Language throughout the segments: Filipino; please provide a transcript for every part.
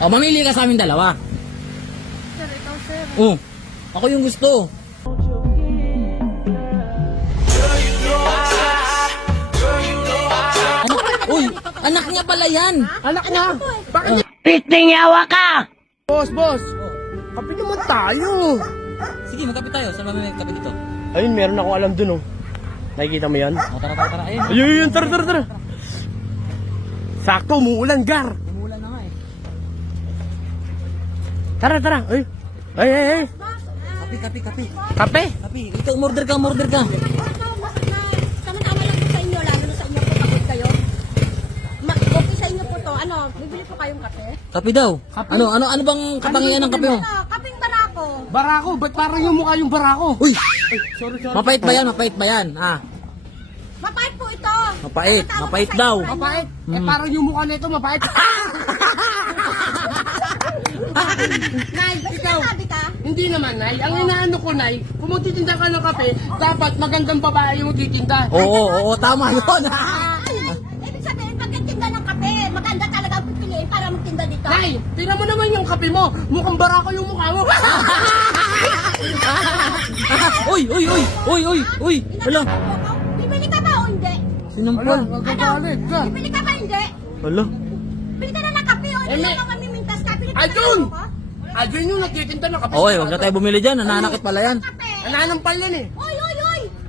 O, mamili ka sa amin dalawa. Sir, ikaw sir. Oh, ako yung gusto. Uy, anak niya pala yan. Anak niya! Bakit niya? Pitingawa ka! Boss! Kape naman tayo! Sige, magkape tayo. Saan ba may kape dito? Ayun, meron akong alam dun oh. Nakikita mo yan? O, tara. Ayun. Ayun, tara! Sakto, umuulan, Gar! Umulan na nga eh. Tara! Ay! Kape. Kape? Kape. Ikaw, order ka. Tama-tama lang po sa inyo, lalo na sa inyo po pagod kayo. Okay sa inyo po to. Ano, bibili po kayong kape? Kape daw. Ano bang katangian ng kape mo? Ano, kapeng barako. Barako? Ba't parang yung mukha yung barako? Uy, Sorry. mapait ba yan? Ah, Mapait po ito. mapait. Ano tawag Mapait ko sa daw. inyo? Mapait? Parang yung mukha nito mapait. Nay, May ikaw! sinasabi ka? Hindi naman, Nay. Ang inaano ko, Nay, kung magtitinda ka ng kape, dapat magandang babae yung magtitinda. Oo, tama yun. Ibig sabihin, pagkatinda ng kape, maganda talaga ang pipiliin para magtinda dito. Nay, tingnan mo naman yung kape mo. Mukhang barako yung mukha mo. Uy. Hala. Bibili ka ba o hindi? Sinampal. Magagalit ka. Bibili ka ba hindi? Hala. Bili ka na ng kape o hindi Eh, lang mga mimimintas ka. Bili ka Ayun! na ng kape. Ayun yung nagtitinda ng kape. Oy, wag na tayo bumili dyan. Nananakit pala yan. Kape. Nananampal yan eh. Oy!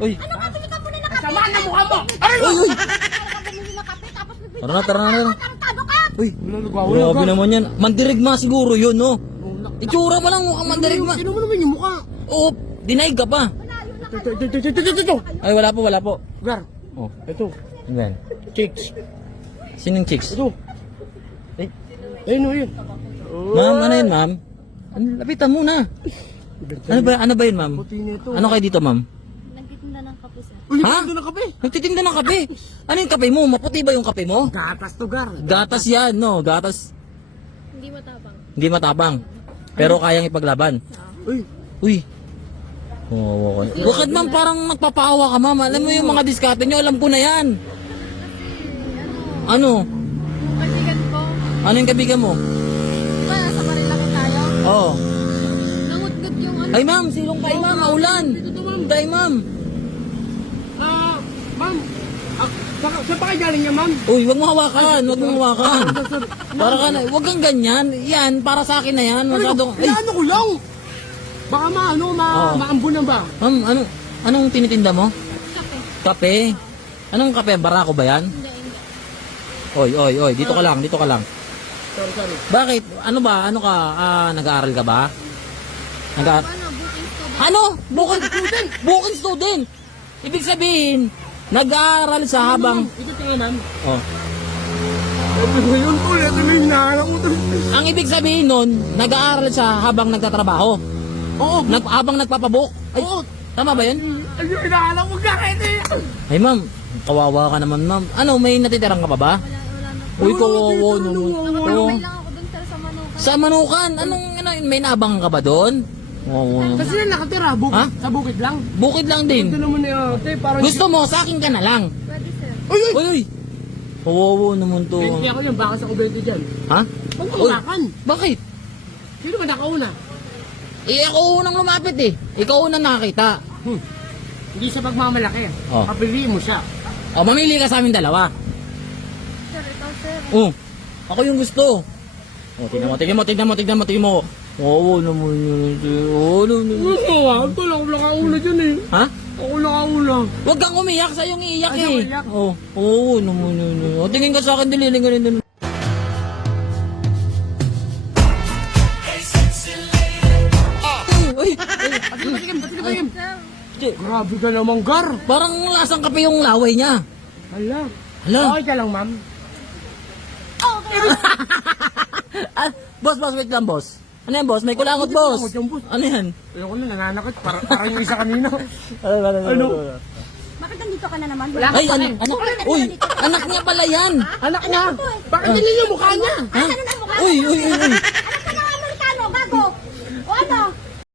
Uy. Ano ka? Bili ka muna ng kape. Sama na mukha mo. Ay! Uy. Talaga bumili ng kape, tapos bibili Tara na. Tarantado ka! Uy, grabe naman yan. Mandirigma siguro yun, no? Itsura pa lang mukhang mandirigma. Tingnan mo naman yung mukha. Oo, dinaig ka pa. Ito. Ay, wala po. Gar, Oh, ito. ano yan? Chicks. Sinong chicks? Ito. Ayun o yun. Ma'am, ano yun, ma'am? Lapitan mo na. Ano ba yun, ma'am? Puti nito. Ano kayo dito, ma'am? Nagtitinda ng kape, sir. Uy, Ha? yung ng kape. Nagtitinda ng kape. Ano yung kape mo? Maputi ba yung kape mo? Gatas to, Gar. Gatas yan, no? Gatas. Hindi matapang. Hindi matapang. Pero kayang ipaglaban. Uy, Uy. Oh, okay. Bakit ma'am parang nagpapaawa ka, ma'am? Alam mo yung mga diskarte nyo, alam ko na yan. Ano? Yung kaibigan ko, Ano yung kabigan mo? di ba nasa Marilaki tayo? Oo. Nangudgod yung ano. Ay ma'am, silong kayo ma'am, maulan. Day ma'am. ma'am. Saan pa kayo galing niya, ma'am? Uy, wag mo hawakan. Para ka na, wag kang ganyan. Yan, para sa akin na yan. Masyadong, ay, Ano ko lang? Baka Oo. maambunan ba? ma'am, anong tinitinda mo? Kape. Kape? Anong kape? Barako ba yan? Hindi. Oy, dito ka lang. Sorry. Bakit? Ano ba? Ano ka? Nag-aaral ka ba? Ano, booking student. Ano? Bukid student. Ibig sabihin, nag-aaral sa habang... Ito tingnan, ma'am. Oh. Yun po, ito may hinahanap ko. Ang ibig sabihin nun, nag-aaral sa habang nagtatrabaho. Oo, Habang nagpapabuk. Ay, Oo. tama ba yun? ayun, hinahanap ko kahit eh. Ay, ma'am. Kawawa ka naman, ma'am. Ano, may natitirang ka pa ba? Wala na. Uy, kawawa naman. Oo. May lang ako dun, sir, sa Manukan. Sa Manukan, may naabangan ka ba doon? Oo. Kasi na nakatira, Ha? sa bukid lang. Bukid lang din. Ito naman eh, ate, parang... Gusto mo, sa akin ka na lang. Pwede, sir. Uy! Kawawa naman to. Hindi ako yan, baka sa kubente dyan. Ha? Huwag Uy, mawakan. bakit? Sino ba nakauna? Ako unang lumapit eh. Ikaw unang nakakita. Hindi sa pagmamalaki. Oh. Papiliin mo siya. O, mamili ka sa amin dalawa. Sir, ikaw, sir. Oh, ako yung gusto. Oh, tignan mo. Oo, naman yun. Oo, naman. Gusto nga, ito lang ako nakauna dyan eh. Ha? Ako nakauna. Huwag kang umiyak, sa'yo yung iiyak Ay, eh. ako iyak. Oo, naman yun. O, tingin ka sa akin, dililing ka rin doon. Uy, Patikim. Che, Grabe ka naman, Gar. parang lasang kape yung laway niya. Hala. Hala. Okay ka lang, ma'am. Boss, wait lang, boss. Ano yan, boss? May kulangot, boss. kulangot yan, boss. Ano yan? Ayoko na, nananakit. Parang yung isa kanina. Ano? Bakit nandito ka na naman? Wala Ay, ka anak, uy, anak niya pala yan. Anak niya. Bakit hindi yung mukha niya? Ha? Ano na mukha? Uy.